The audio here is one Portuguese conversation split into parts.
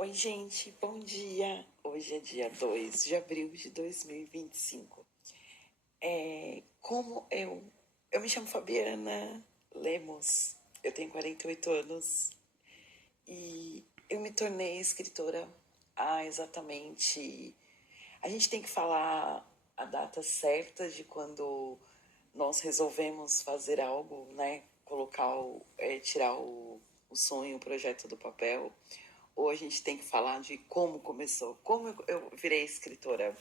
Oi, gente, bom dia! Hoje é dia 2 de abril de 2025. Eu me chamo Fabiana Lemos, eu tenho 48 anos e eu me tornei escritora há exatamente. A gente tem que falar a data certa de quando nós resolvemos fazer algo, né? Tirar o sonho, o projeto do papel, ou a gente tem que falar de como começou, como eu virei escritora.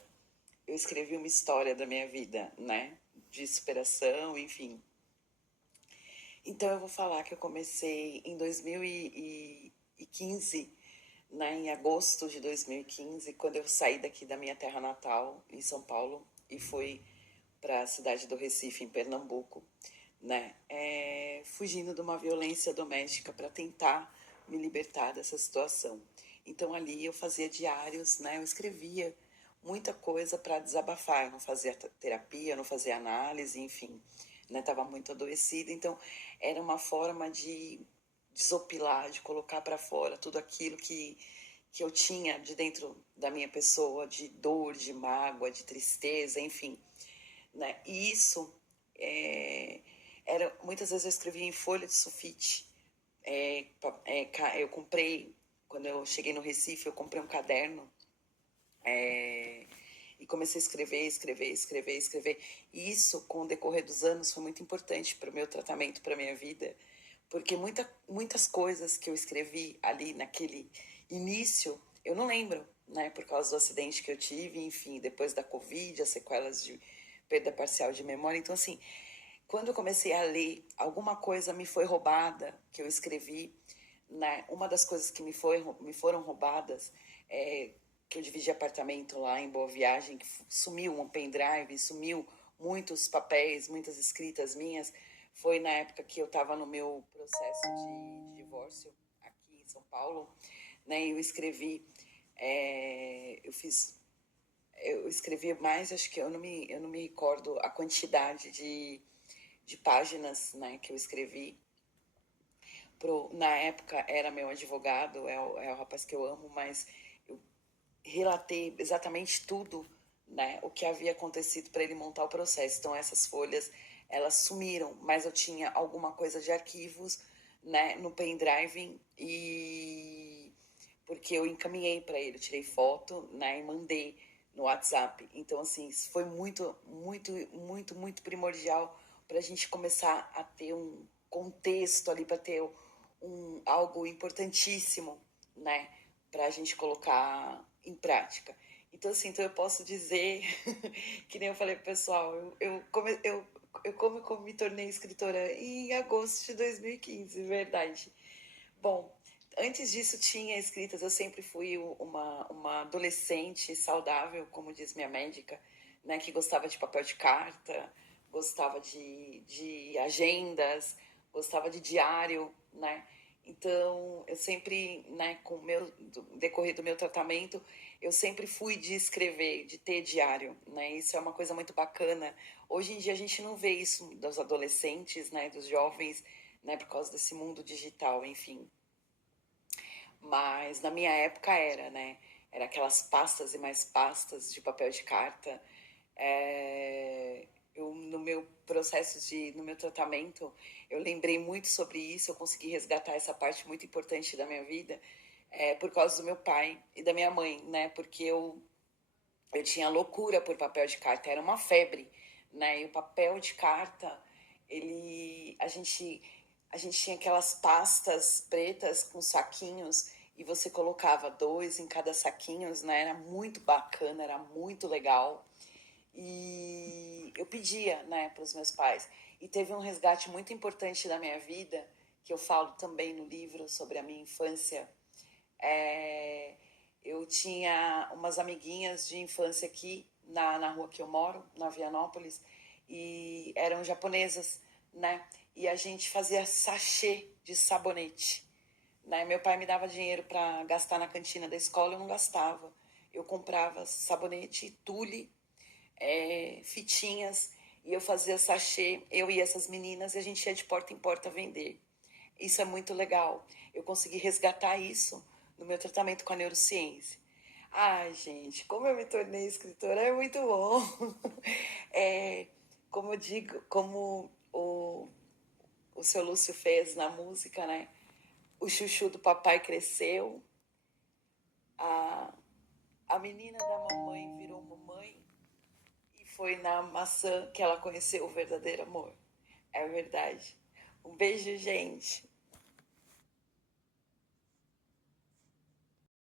Eu escrevi uma história da minha vida, né? De superação, enfim. Então eu vou falar que eu comecei em 2015, né, em agosto de 2015, quando eu saí daqui da minha terra natal, em São Paulo, e fui para a cidade do Recife, em Pernambuco, né, fugindo de uma violência doméstica para tentar me libertar dessa situação. Então ali eu fazia diários, né, eu escrevia muita coisa para desabafar. Eu não fazia terapia, eu não fazia análise, enfim, né, estava muito adoecida. Então era uma forma de desopilar, de colocar para fora tudo aquilo que eu tinha de dentro da minha pessoa, de dor, de mágoa, de tristeza, enfim, né? E isso é, era muitas vezes eu escrevia em folha de sulfite. Eu comprei quando eu cheguei no Recife, eu comprei um caderno e comecei a escrever. E isso, com o decorrer dos anos, foi muito importante para o meu tratamento, para a minha vida, porque muitas coisas que eu escrevi ali naquele início, eu não lembro, né? Por causa do acidente que eu tive, enfim, depois da Covid, as sequelas de perda parcial de memória. Então, assim, quando eu comecei a ler, alguma coisa me foi roubada, que eu escrevi, né? Uma das coisas que me foram roubadas é que eu dividi apartamento lá em Boa Viagem, que sumiu um pendrive, sumiu muitos papéis, muitas escritas minhas. Foi na época que eu estava no meu processo de divórcio aqui em São Paulo, né? Eu escrevi, eu escrevi mais, acho que eu não me recordo a quantidade de páginas, né, que eu escrevi. Na época era meu advogado, é o rapaz que eu amo, mas eu relatei exatamente tudo, né, o que havia acontecido para ele montar o processo. Então essas folhas, elas sumiram, mas eu tinha alguma coisa de arquivos, né, no pendrive, e porque eu encaminhei para ele, eu tirei foto, né, e mandei no WhatsApp. Então assim, isso foi muito primordial para a gente começar a ter um contexto ali, para ter algo importantíssimo, né, para a gente colocar em prática. Então, assim, então eu posso dizer, que nem eu falei pro pessoal, como me tornei escritora em agosto de 2015, verdade. Bom, antes disso tinha escritas, eu sempre fui uma adolescente saudável, como diz minha médica, né, que gostava de papel de carta, gostava de agendas, gostava de diário, né? Então, eu sempre, né, com o meu decorrer do meu tratamento, eu sempre fui de escrever, de ter diário, né? Isso é uma coisa muito bacana. Hoje em dia a gente não vê isso dos adolescentes, né, dos jovens, né, por causa desse mundo digital, enfim. Mas na minha época era, né? Era aquelas pastas e mais pastas de papel de carta. Eu, no meu no meu tratamento, eu lembrei muito sobre isso, eu consegui resgatar essa parte muito importante da minha vida, por causa do meu pai e da minha mãe, né? Porque eu tinha loucura por papel de carta, era uma febre, né? E o papel de carta, a gente tinha aquelas pastas pretas com saquinhos e você colocava dois em cada saquinhos, né? Era muito bacana, era muito legal. E eu pedia, né, para os meus pais. E teve um resgate muito importante da minha vida, que eu falo também no livro sobre a minha infância. É, eu tinha umas amiguinhas de infância aqui na rua que eu moro, na Vianópolis, e eram japonesas, né? E a gente fazia sachê de sabonete, né? Meu pai me dava dinheiro para gastar na cantina da escola, eu não gastava. Eu comprava sabonete, tule, fitinhas, e eu fazia sachê, eu e essas meninas, e a gente ia de porta em porta vender. Isso é muito legal. Eu consegui resgatar isso, no meu tratamento com a neurociência. Ai, gente, como eu me tornei escritora é muito bom. É, como eu digo, como o seu Lúcio fez na música, né? O chuchu do papai cresceu, a, a menina da mamãe virou mamãe e foi na maçã que ela conheceu o verdadeiro amor. É verdade. Um beijo, gente.